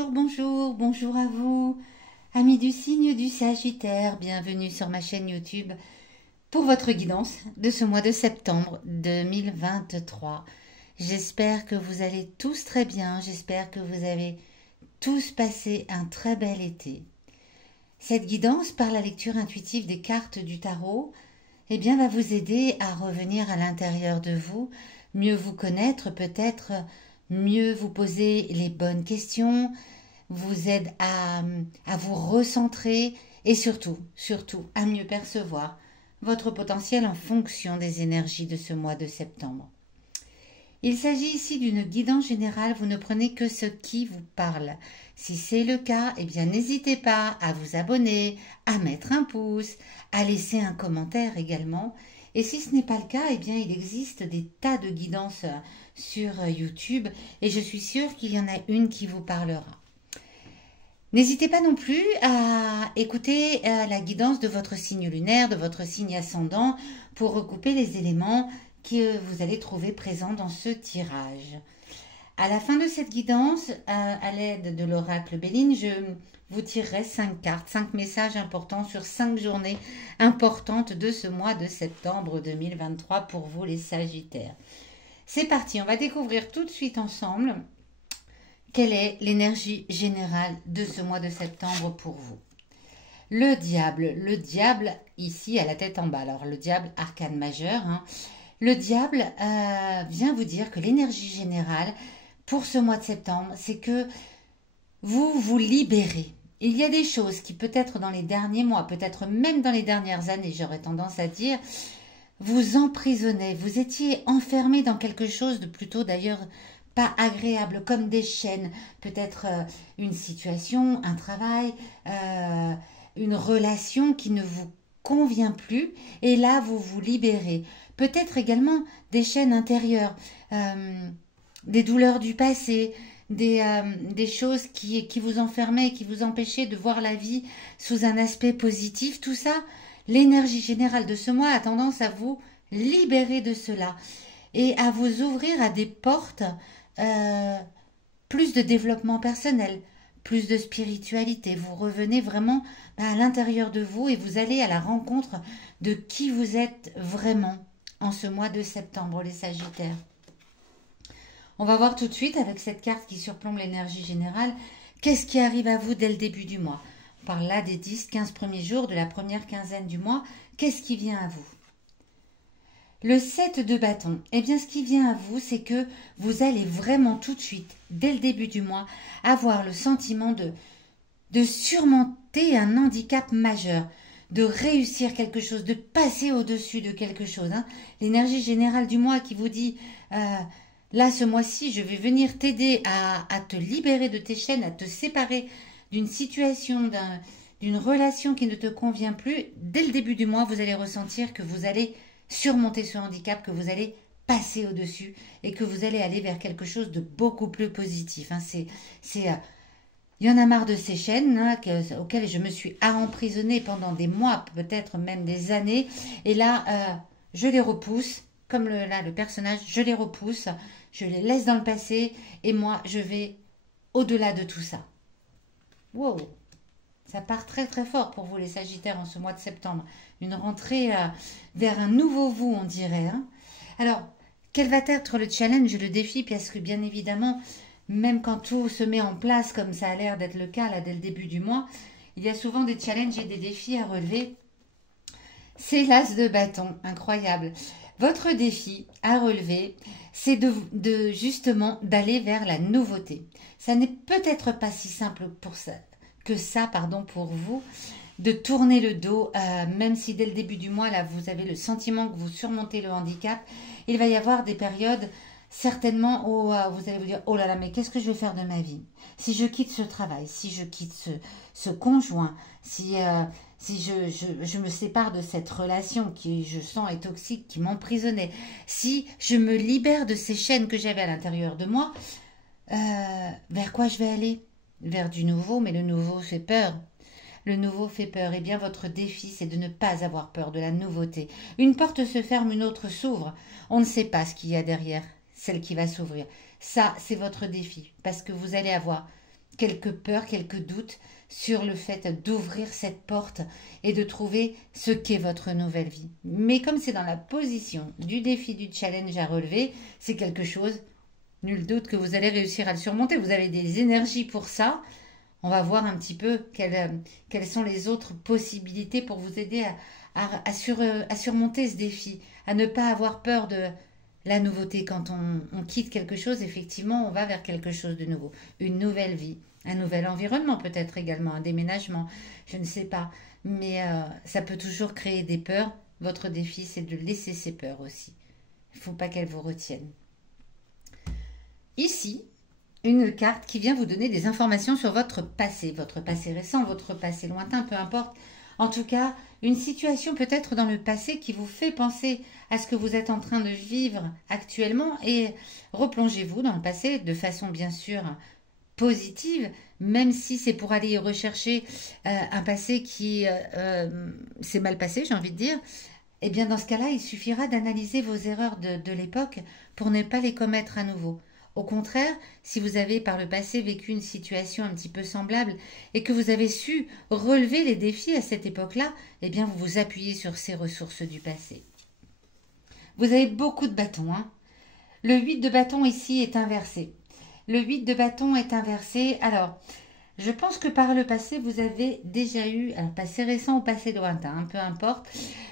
bonjour, bonjour, bonjour à vous, amis du signe du Sagittaire, bienvenue sur ma chaîne YouTube pour votre guidance de ce mois de septembre 2023. J'espère que vous allez tous très bien, j'espère que vous avez tous passé un très bel été. Cette guidance par la lecture intuitive des cartes du tarot, va vous aider à revenir à l'intérieur de vous, mieux vous connaître peut-être, mieux vous poser les bonnes questions, vous aide à vous recentrer et surtout à mieux percevoir votre potentiel en fonction des énergies de ce mois de septembre. Il s'agit ici d'une guidance générale, vous ne prenez que ce qui vous parle. Si c'est le cas, n'hésitez pas à vous abonner, à mettre un pouce, à laisser un commentaire également. Et si ce n'est pas le cas, il existe des tas de guidances sur YouTube et je suis sûre qu'il y en a une qui vous parlera. N'hésitez pas non plus à écouter la guidance de votre signe lunaire, de votre signe ascendant pour recouper les éléments que vous allez trouver présents dans ce tirage. À la fin de cette guidance, à l'aide de l'oracle Béline, je vous tirerai 5 cartes, 5 messages importants sur 5 journées importantes de ce mois de septembre 2023 pour vous les Sagittaires. C'est parti, on va découvrir tout de suite ensemble quelle est l'énergie générale de ce mois de septembre pour vous. Le diable ici à la tête en bas, alors le diable arcane majeur, Le diable vient vous dire que l'énergie générale pour ce mois de septembre, c'est que vous vous libérez. Il y a des choses qui peut-être dans les derniers mois, peut-être même dans les dernières années, j'aurais tendance à dire, vous emprisonnez, vous étiez enfermé dans quelque chose de plutôt d'ailleurs pas agréable, comme des chaînes, peut-être une situation, un travail, une relation qui ne vous convient plus, et là vous vous libérez. Peut-être également des chaînes intérieures, des douleurs du passé, des choses qui vous enfermaient, qui vous empêchaient de voir la vie sous un aspect positif. Tout ça, l'énergie générale de ce mois a tendance à vous libérer de cela et à vous ouvrir à des portes, plus de développement personnel, plus de spiritualité. Vous revenez vraiment à l'intérieur de vous et vous allez à la rencontre de qui vous êtes vraiment en ce mois de septembre, les Sagittaires. On va voir tout de suite avec cette carte qui surplombe l'énergie générale, qu'est-ce qui arrive à vous dès le début du mois. On parle là des 10-15 premiers jours de la première quinzaine du mois. Qu'est-ce qui vient à vous? Le 7 de bâton, ce qui vient à vous, c'est que vous allez vraiment tout de suite, dès le début du mois, avoir le sentiment de surmonter un handicap majeur, de réussir quelque chose, de passer au-dessus de quelque chose. L'énergie générale du mois qui vous dit, là ce mois-ci, je vais venir t'aider à te libérer de tes chaînes, à te séparer d'une situation, d'une relation qui ne te convient plus. Dès le début du mois, vous allez ressentir que vous allez surmonter ce handicap, que vous allez passer au-dessus et que vous allez aller vers quelque chose de beaucoup plus positif. Il y en a marre de ces chaînes auxquelles je me suis emprisonnée pendant des mois, peut-être même des années. Et là, je les repousse, comme le personnage, je les repousse, je les laisse dans le passé et moi, je vais au-delà de tout ça. Wow! Ça part très très fort pour vous les Sagittaires en ce mois de septembre. Une rentrée vers un nouveau vous, on dirait. Alors, quel va être le challenge, le défi? Parce que bien évidemment, même quand tout se met en place comme ça a l'air d'être le cas là dès le début du mois, il y a souvent des challenges et des défis à relever. C'est l'as de bâton, incroyable. Votre défi à relever, c'est justement d'aller vers la nouveauté. Ça n'est peut-être pas si simple pour vous, de tourner le dos, même si dès le début du mois, là, vous avez le sentiment que vous surmontez le handicap. Il va y avoir des périodes, certainement, où vous allez vous dire, oh là là, mais qu'est-ce que je vais faire de ma vie? Si je quitte ce travail, si je quitte ce conjoint, si je me sépare de cette relation qui, je sens, est toxique, qui m'emprisonnait, si je me libère de ces chaînes que j'avais à l'intérieur de moi, vers quoi je vais aller? Vers du nouveau, mais le nouveau fait peur. Le nouveau fait peur. Eh bien, votre défi, c'est de ne pas avoir peur de la nouveauté. Une porte se ferme, une autre s'ouvre. On ne sait pas ce qu'il y a derrière, celle qui va s'ouvrir. Ça, c'est votre défi, parce que vous allez avoir quelques peurs, quelques doutes sur le fait d'ouvrir cette porte et de trouver ce qu'est votre nouvelle vie. Mais comme c'est dans la position du défi, du challenge à relever, c'est quelque chose, nul doute que vous allez réussir à le surmonter. Vous avez des énergies pour ça. On va voir un petit peu quelles sont les autres possibilités pour vous aider à surmonter ce défi, à ne pas avoir peur de la nouveauté. Quand on quitte quelque chose, effectivement, on va vers quelque chose de nouveau, une nouvelle vie, un nouvel environnement peut-être également, un déménagement, je ne sais pas. Mais ça peut toujours créer des peurs. Votre défi, c'est de laisser ces peurs aussi. Il ne faut pas qu'elles vous retiennent. Ici, une carte qui vient vous donner des informations sur votre passé récent, votre passé lointain, peu importe. En tout cas, une situation peut-être dans le passé qui vous fait penser à ce que vous êtes en train de vivre actuellement et replongez-vous dans le passé de façon bien sûr positive, même si c'est pour aller rechercher un passé qui s'est mal passé, j'ai envie de dire. Eh bien, dans ce cas-là, il suffira d'analyser vos erreurs de l'époque pour ne pas les commettre à nouveau. Au contraire, si vous avez par le passé vécu une situation un petit peu semblable et que vous avez su relever les défis à cette époque-là, eh bien, vous vous appuyez sur ces ressources du passé. Vous avez beaucoup de bâtons, hein. Le 8 de bâton ici est inversé. Le 8 de bâton est inversé. Alors, je pense que par le passé, vous avez déjà eu, un passé récent ou passé lointain, hein, peu importe,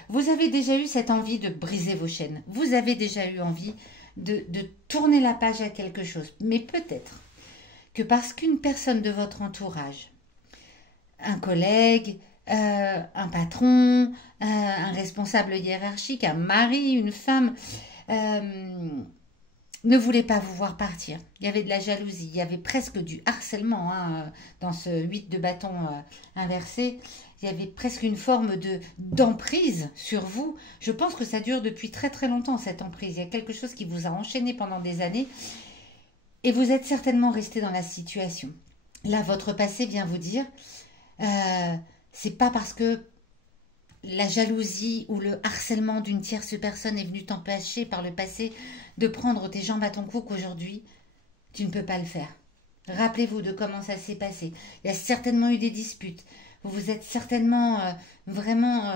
vous avez déjà eu cette envie de briser vos chaînes. Vous avez déjà eu envie de tourner la page à quelque chose. Mais peut-être que parce qu'une personne de votre entourage, un collègue, un patron, un responsable hiérarchique, un mari, une femme, ne voulait pas vous voir partir. Il y avait de la jalousie, il y avait presque du harcèlement hein, dans ce 8 de bâton inversé. Il y avait presque une forme d'emprise sur vous. Je pense que ça dure depuis très très longtemps cette emprise. Il y a quelque chose qui vous a enchaîné pendant des années et vous êtes certainement resté dans la situation. Là, votre passé vient vous dire, c'est pas parce que la jalousie ou le harcèlement d'une tierce personne est venu t'empêcher par le passé de prendre tes jambes à ton cou qu'aujourd'hui, tu ne peux pas le faire. Rappelez-vous de comment ça s'est passé. Il y a certainement eu des disputes. Vous vous êtes certainement vraiment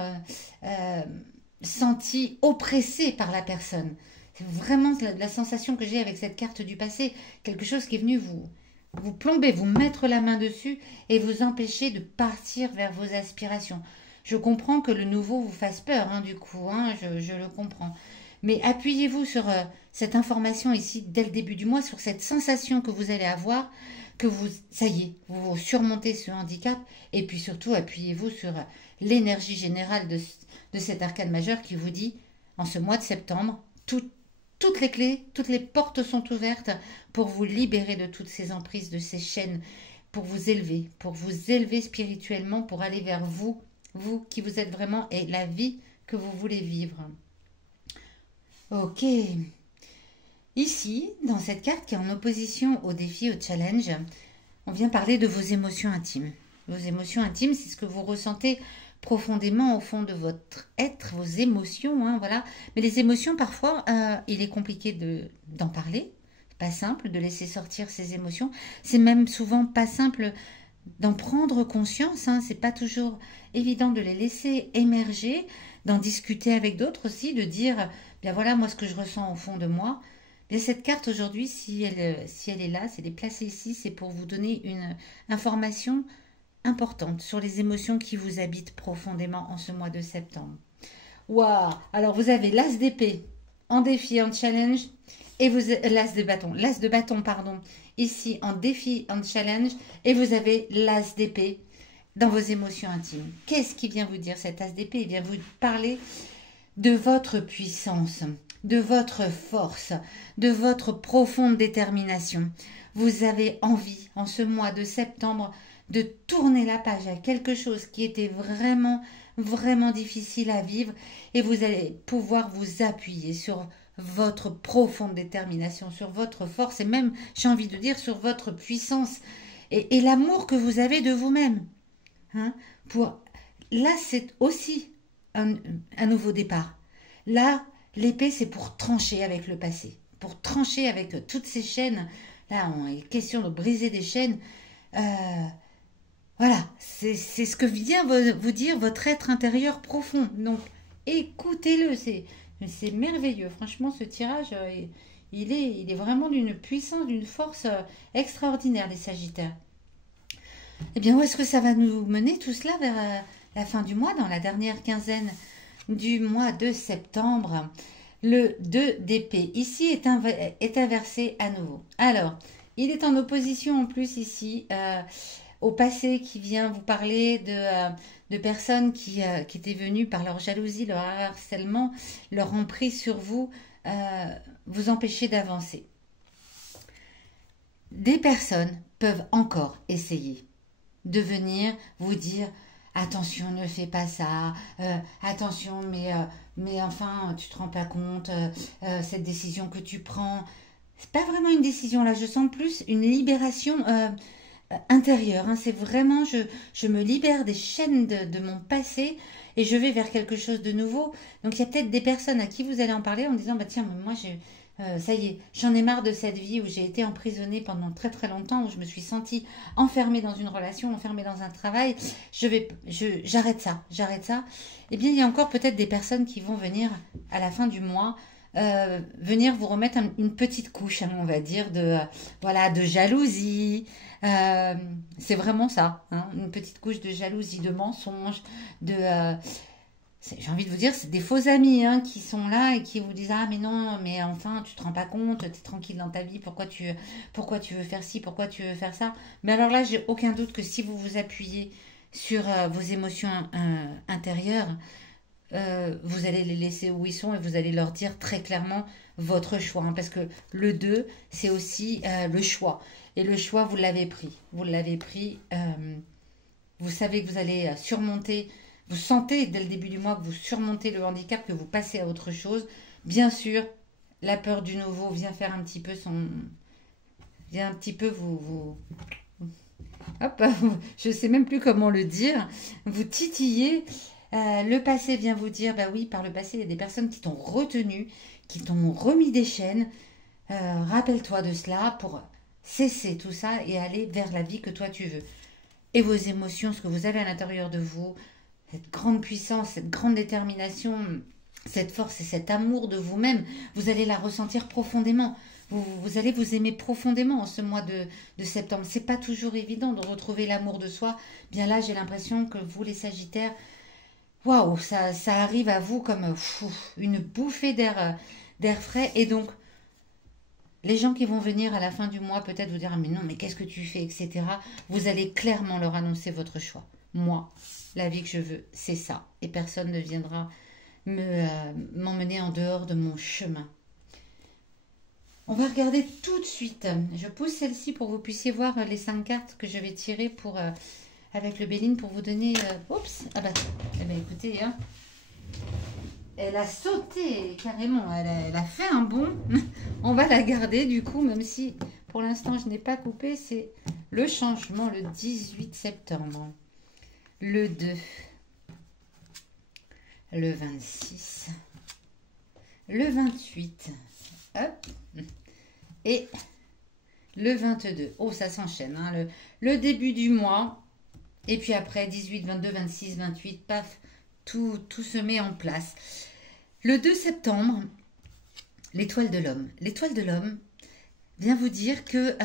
senti oppressé par la personne. C'est vraiment la sensation que j'ai avec cette carte du passé. Quelque chose qui est venu vous plomber, vous mettre la main dessus et vous empêcher de partir vers vos aspirations. Je comprends que le nouveau vous fasse peur, hein, du coup, hein, je le comprends. Mais appuyez-vous sur cette information ici dès le début du mois, sur cette sensation que vous allez avoir, que vous, ça y est, vous surmontez ce handicap. Et puis surtout, appuyez-vous sur l'énergie générale de cet arcane majeur qui vous dit, en ce mois de septembre, toutes les clés, toutes les portes sont ouvertes pour vous libérer de toutes ces emprises, de ces chaînes, pour vous élever spirituellement, pour aller vers vous qui vous êtes vraiment et la vie que vous voulez vivre. Ok. Ici, dans cette carte qui est en opposition au défi, au challenge, on vient parler de vos émotions intimes. Vos émotions intimes, c'est ce que vous ressentez profondément au fond de votre être, vos émotions, hein, voilà. Mais les émotions, parfois, il est compliqué d'en parler. C'est pas simple de laisser sortir ces émotions. C'est même souvent pas simple d'en prendre conscience, hein, c'est pas toujours évident de les laisser émerger, d'en discuter avec d'autres aussi, de dire, bien voilà, moi ce que je ressens au fond de moi. Bien, cette carte aujourd'hui, si elle est là, si elle est placée ici, c'est pour vous donner une information importante sur les émotions qui vous habitent profondément en ce mois de septembre. Waouh! Alors vous avez l'as d'épée en défi, en challenge, et vous l'as de bâton, pardon, ici en défi, en challenge, et vous avez l'as d'épée dans vos émotions intimes. Qu'est-ce qui vient vous dire cet as d'épée? Il vient vous parler de votre puissance, de votre force, de votre profonde détermination. Vous avez envie, en ce mois de septembre, de tourner la page à quelque chose qui était vraiment, vraiment difficile à vivre, et vous allez pouvoir vous appuyer sur votre profonde détermination, sur votre force, et même, j'ai envie de dire, sur votre puissance, et l'amour que vous avez de vous-même. Hein, là, c'est aussi un nouveau départ. Là, l'épée, c'est pour trancher avec le passé, pour trancher avec toutes ces chaînes. Là, il est question de briser des chaînes. Euh, voilà, c'est ce que vient vous dire votre être intérieur profond. Donc, écoutez-le, c'est merveilleux. Franchement, ce tirage, il est vraiment d'une puissance, d'une force extraordinaire, les Sagittaires. Eh bien, où est-ce que ça va nous mener tout cela vers la fin du mois, dans la dernière quinzaine du mois de septembre? Le 2 d'épée, ici, est inversé à nouveau. Alors, il est en opposition en plus ici au passé qui vient vous parler de personnes qui étaient venues par leur jalousie, leur harcèlement, leur emprise sur vous, vous empêcher d'avancer. Des personnes peuvent encore essayer de venir vous dire attention, ne fais pas ça, attention, mais enfin, tu te rends pas compte, cette décision que tu prends, c'est pas vraiment une décision là, je sens plus une libération intérieure, hein. C'est vraiment, je me libère des chaînes de mon passé et je vais vers quelque chose de nouveau. Donc il y a peut-être des personnes à qui vous allez en parler en disant, bah tiens, moi ça y est, j'en ai marre de cette vie où j'ai été emprisonnée pendant très très longtemps, où je me suis sentie enfermée dans une relation, enfermée dans un travail. J'arrête ça, j'arrête ça. Eh bien, il y a encore peut-être des personnes qui vont venir à la fin du mois, venir vous remettre une petite couche, hein, on va dire, voilà, de jalousie. C'est vraiment ça, hein, une petite couche de jalousie, de mensonge, de j'ai envie de vous dire, c'est des faux amis, hein, qui sont là et qui vous disent ah mais non, mais enfin tu te rends pas compte, tu es tranquille dans ta vie, pourquoi tu veux faire ci, pourquoi tu veux faire ça. Mais alors là, j'ai aucun doute que si vous vous appuyez sur vos émotions intérieures, vous allez les laisser où ils sont et vous allez leur dire très clairement votre choix, hein, parce que le 2 c'est aussi le choix. Et le choix, vous l'avez pris. Vous l'avez pris. Vous savez que vous allez surmonter. Vous sentez dès le début du mois que vous surmontez le handicap, que vous passez à autre chose. Bien sûr, la peur du nouveau vient faire un petit peu son. Vient un petit peu hop, je ne sais même plus comment le dire. Vous titillez. Le passé vient vous dire, bah oui, par le passé, il y a des personnes qui t'ont retenu, qui t'ont remis des chaînes. Rappelle-toi de cela pour cesser tout ça et aller vers la vie que toi tu veux. Et vos émotions, ce que vous avez à l'intérieur de vous, cette grande puissance, cette grande détermination, cette force et cet amour de vous-même, vous allez la ressentir profondément. Vous allez vous aimer profondément en ce mois de septembre. C'est pas toujours évident de retrouver l'amour de soi. Bien là, j'ai l'impression que vous, les Sagittaires, waouh, ça arrive à vous comme une bouffée d'air frais. Et donc, les gens qui vont venir à la fin du mois peut-être vous dire ah, mais non, mais qu'est-ce que tu fais, etc. Vous allez clairement leur annoncer votre choix. Moi, la vie que je veux, c'est ça. Et personne ne viendra m'emmener en dehors de mon chemin. On va regarder tout de suite. Je pousse celle-ci pour que vous puissiez voir les 5 cartes que je vais tirer avec le Béline pour vous donner... oups, ah bah, eh ben, écoutez, hein, elle a sauté carrément, elle a fait un bond. On va la garder du coup, même si pour l'instant je n'ai pas coupé. C'est le changement le 18 septembre. Le 2. Le 26. Le 28. Hop. Et le 22. Oh, ça s'enchaîne, hein, le début du mois. Et puis après, 18, 22, 26, 28, paf, tout se met en place. Le 2 septembre, l'étoile de l'homme. L'étoile de l'homme vient vous dire que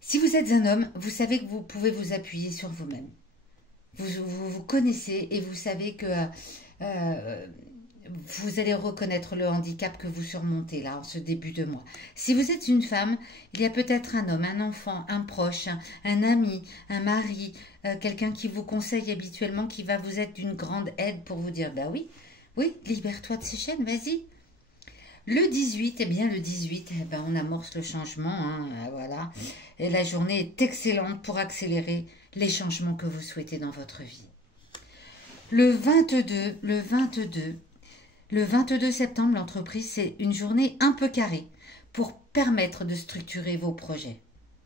si vous êtes un homme, vous savez que vous pouvez vous appuyer sur vous-même. Vous connaissez et vous savez que vous allez reconnaître le handicap que vous surmontez là en ce début de mois. Si vous êtes une femme, il y a peut-être un homme, un enfant, un proche, un ami, un mari, quelqu'un qui vous conseille habituellement, qui va vous être d'une grande aide pour vous dire, bah oui, libère-toi de ces chaînes, vas-y. Le 18, eh bien le 18, eh ben, on amorce le changement, hein, voilà. Et la journée est excellente pour accélérer les changements que vous souhaitez dans votre vie. Le 22 septembre, l'entreprise, c'est une journée un peu carrée pour permettre de structurer vos projets.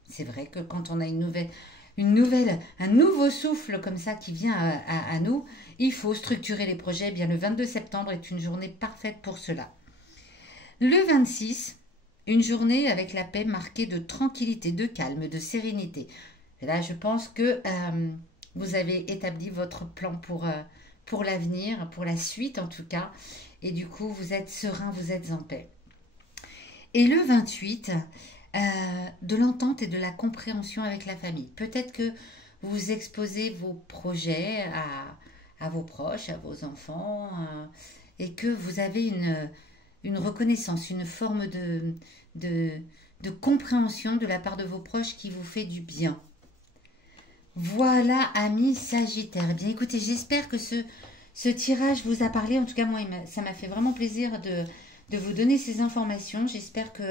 C'est vrai que quand on a un nouveau souffle comme ça qui vient à nous, il faut structurer les projets. Eh bien, le 22 septembre est une journée parfaite pour cela. Le 26, Une journée avec la paix marquée de tranquillité, de calme, de sérénité. Et là, je pense que vous avez établi votre plan pour l'avenir, pour la suite en tout cas. Et du coup, vous êtes serein, vous êtes en paix. Et le 28, euh, de l'entente et de la compréhension avec la famille. Peut-être que vous exposez vos projets à vos proches, à vos enfants, et que vous avez une reconnaissance, une forme de, de compréhension de la part de vos proches qui vous fait du bien. Voilà, amis Sagittaire. Eh bien, écoutez, j'espère que ce tirage vous a parlé. En tout cas, moi, ça m'a fait vraiment plaisir de vous donner ces informations. J'espère que,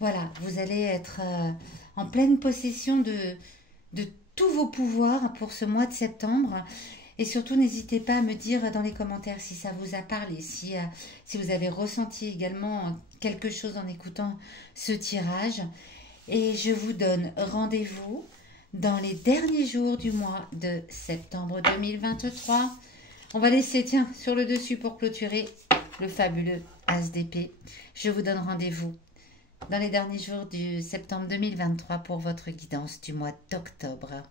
voilà, vous allez être en pleine possession de tous vos pouvoirs pour ce mois de septembre. Et surtout, n'hésitez pas à me dire dans les commentaires si ça vous a parlé, si vous avez ressenti également quelque chose en écoutant ce tirage. Et je vous donne rendez-vous dans les derniers jours du mois de septembre 2023. On va laisser, tiens, sur le dessus pour clôturer le fabuleux As d'épée. Je vous donne rendez-vous dans les derniers jours du septembre 2023 pour votre guidance du mois d'octobre.